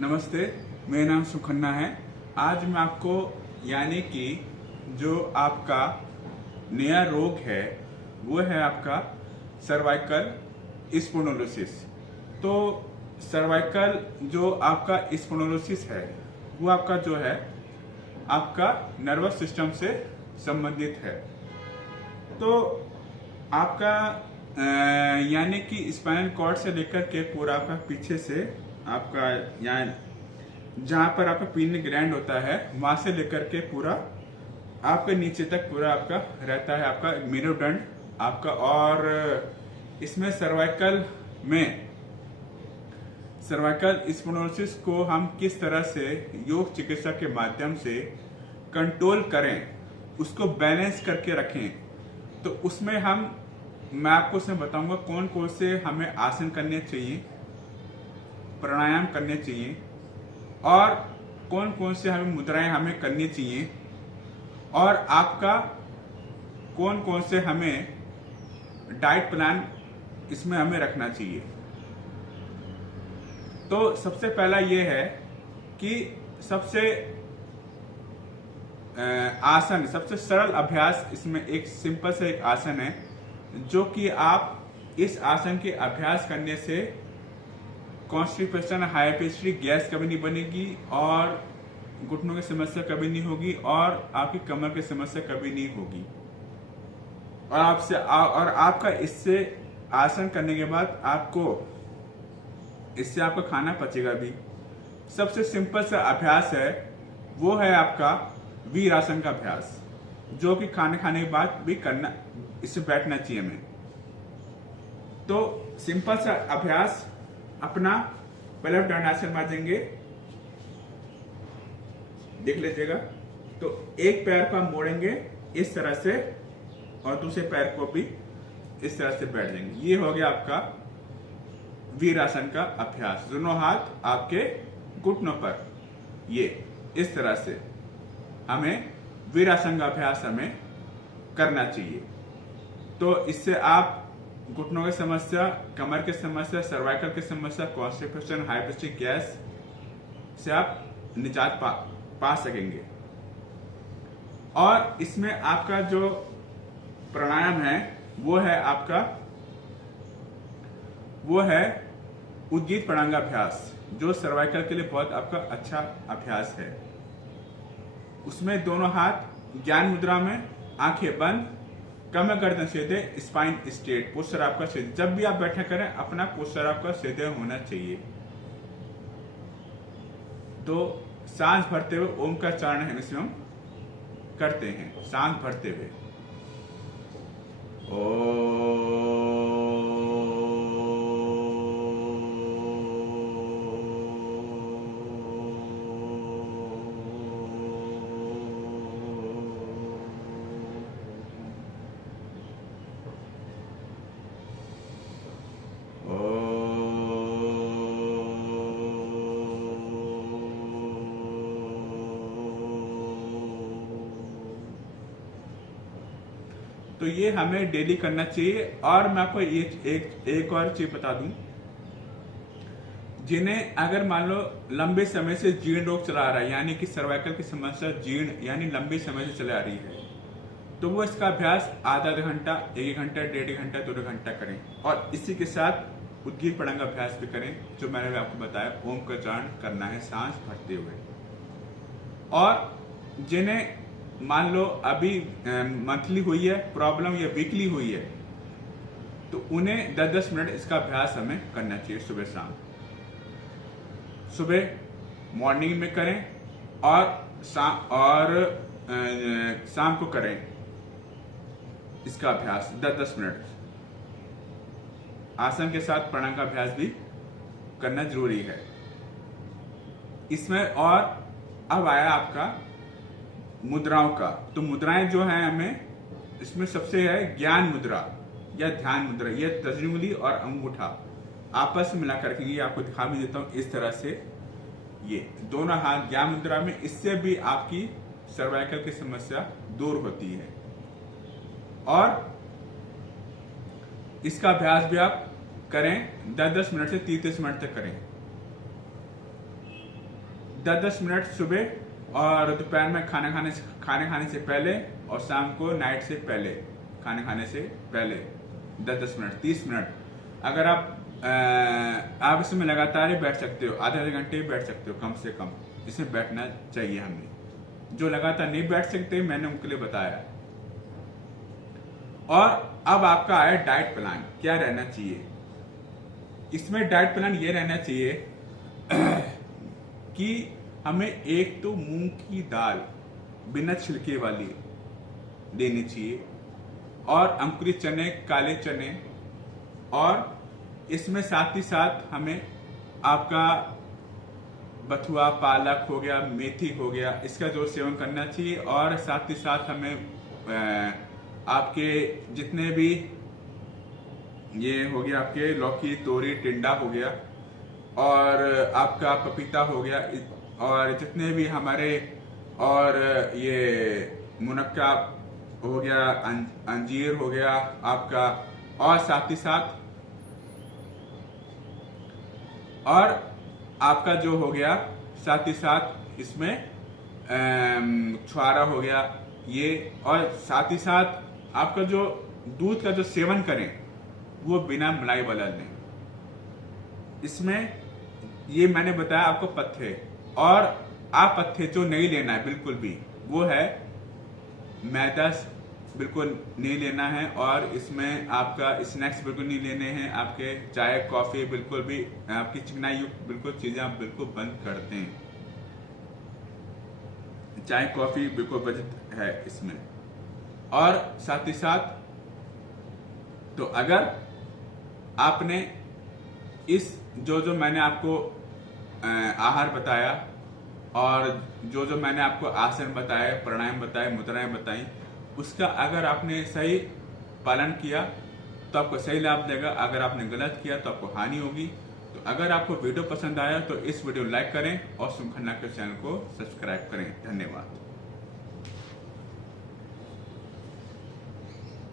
नमस्ते, मेरा नाम सुखन्ना है। आज मैं आपको यानी कि जो आपका नया रोग है वो है आपका सर्वाइकल स्पोंडिलोसिस। तो सर्वाइकल जो आपका स्पोंडिलोसिस है वो आपका जो है आपका नर्वस सिस्टम से संबंधित है। तो आपका यानी कि स्पाइनल कॉर्ड से लेकर के पूरा आपका पीछे से आपका यहाँ जहाँ पर आपका पीनियल ग्लैंड होता है वहां से लेकर के पूरा आपके नीचे तक पूरा आपका रहता है आपका मेरुदंड आपका। और इसमें सर्वाइकल स्पोंडिलोसिस को हम किस तरह से योग चिकित्सा के माध्यम से कंट्रोल करें, उसको बैलेंस करके रखें, तो उसमें मैं आपको उसमें बताऊंगा कौन कौन से हमें आसन करने चाहिए, प्राणायाम करने चाहिए और कौन कौन से हमें मुद्राएं हमें करनी चाहिए और आपका कौन कौन से हमें डाइट प्लान इसमें हमें रखना चाहिए। तो सबसे पहला ये है कि सबसे सरल अभ्यास इसमें एक सिंपल से एक आसन है जो कि आप इस आसन के अभ्यास करने से कॉन्स्टिपेशन, हाइपेस्ट्री, गैस कभी नहीं बनेगी और घुटनों की समस्या कभी नहीं होगी और आपकी कमर की समस्या कभी नहीं होगी। और आपका इससे आसन करने के बाद इससे आपका खाना पचेगा भी। सबसे सिंपल सा अभ्यास है वो है आपका वीरासन का अभ्यास, जो कि खाने के बाद भी करना, इससे बैठना चाहिए हमें। तो सिंपल सा अभ्यास अपना पहले दंडासन बांधेंगे, देख लीजिएगा। तो एक पैर को हम मोड़ेंगे इस तरह से और दूसरे पैर को भी इस तरह से बैठ देंगे। ये हो गया आपका वीरासन का अभ्यास। दोनों हाथ आपके घुटनों पर, ये इस तरह से हमें वीरासन का अभ्यास हमें करना चाहिए। तो इससे आप घुटनों की समस्या, कमर की समस्या, सर्वाइकल की समस्या, कॉन्स्टिपेशन, हाइपेस्टिक गैस से आप निजात पा सकेंगे। और इसमें आपका जो प्राणायाम है वो है उद्गीत प्राणांगाभ्यास, जो सर्वाइकल के लिए बहुत आपका अच्छा अभ्यास है। उसमें दोनों हाथ ज्ञान मुद्रा में, आंखें बंद, कमर गर्दन सीधे, स्पाइन स्ट्रेट, पोस्चर आपका सीधे। जब भी आप बैठा करें अपना पोस्चर आपका सीधे होना चाहिए। तो सांस भरते हुए ओम का उच्चारण है इसमें हम करते हैं, सांस भरते हुए ओ। तो ये हमें डेली करना चाहिए। और मैं आपको एक और चीज बता दूं, जिन्हें अगर मान लो लंबे समय से जीर्ण रोग चला आ रहा है, यानी कि सर्वाइकल की समस्या जीर्ण यानी लंबे समय से चले आ रही है, तो वो इसका अभ्यास आधा घंटा, 1 घंटा, 1.5 घंटा, 2 घंटा करें। और इसी के साथ उद्गीत प्राणांग अभ्यास भी करें, जो मैंने आपको बताया, ओम का उच्चारण करना है सांस भरते हुए। और जिन्हें मान लो अभी मंथली हुई है प्रॉब्लम या वीकली हुई है, तो उन्हें 10-10 मिनट इसका अभ्यास हमें करना चाहिए सुबह शाम। सुबह मॉर्निंग में करें और शाम को करें इसका अभ्यास 10-10 मिनट। आसन के साथ प्राणायाम का अभ्यास भी करना जरूरी है इसमें। और अब आया आपका मुद्राओं का। तो मुद्राएं जो है हमें इसमें सबसे है ज्ञान मुद्रा या ध्यान मुद्रा। ये तर्जनी उंगली और अंगूठा आपस में मिला करके, ये आपको दिखा भी देता हूं इस तरह से, ये दोनों हाथ ज्ञान मुद्रा में, इससे भी आपकी सर्वाइकल की समस्या दूर होती है। और इसका अभ्यास भी आप करें 10-10 मिनट से 30-30 मिनट तक करें। 10-10 मिनट सुबह और दोपहर में खाने खाने से पहले, और शाम को नाइट से पहले, खाने खाने से पहले 10-10 मिनट, 30 मिनट। अगर आप इसमें लगातार ही बैठ सकते हो, आधे घंटे बैठ सकते हो कम से कम, इसमें बैठना चाहिए हमें। जो लगातार नहीं बैठ सकते मैंने उनके लिए बताया। और अब आपका आया डाइट प्लान, क्या रहना चाहिए इसमें। डाइट प्लान ये रहना चाहिए कि हमें एक तो मूंग की दाल बिना छिलके वाली देनी चाहिए, और अंकुरित चने, काले चने, और इसमें साथ ही साथ हमें आपका बथुआ, पालक हो गया, मेथी हो गया, इसका जो सेवन करना चाहिए। और साथ ही साथ हमें आपके जितने भी ये हो गया, आपके लौकी, तोरी, टिंडा हो गया, और आपका पपीता हो गया, और जितने भी हमारे, और ये मुनक्का हो गया, अंजीर हो गया आपका, और साथ ही साथ और आपका जो हो गया, साथ ही साथ इसमें छुआरा हो गया ये, और साथ ही साथ आपका जो दूध का जो सेवन करें वो बिना मलाई वाला लें। इसमें ये मैंने बताया आपको पत्थे, और आप पत्थे जो नहीं लेना है बिल्कुल भी, वो है मैदा बिल्कुल नहीं लेना है, और इसमें आपका स्नैक्स बिल्कुल नहीं लेने हैं, आपके चाय, कॉफी बिल्कुल भी, आपकी चिकनाई युक्त बिल्कुल चीजें आप बिल्कुल बंद कर दें। चाय, कॉफी बिल्कुल बचत है इसमें। और साथ ही साथ तो अगर आपने इस जो मैंने आपको आहार बताया, और जो मैंने आपको आसन बताए, प्राणायाम बताए, मुद्राएं बताई, उसका अगर आपने सही पालन किया तो आपको सही लाभ देगा। अगर आपने गलत किया तो आपको हानि होगी। तो अगर आपको वीडियो पसंद आया तो इस वीडियो लाइक करें और सुम खन्ना के चैनल को सब्सक्राइब करें। धन्यवाद।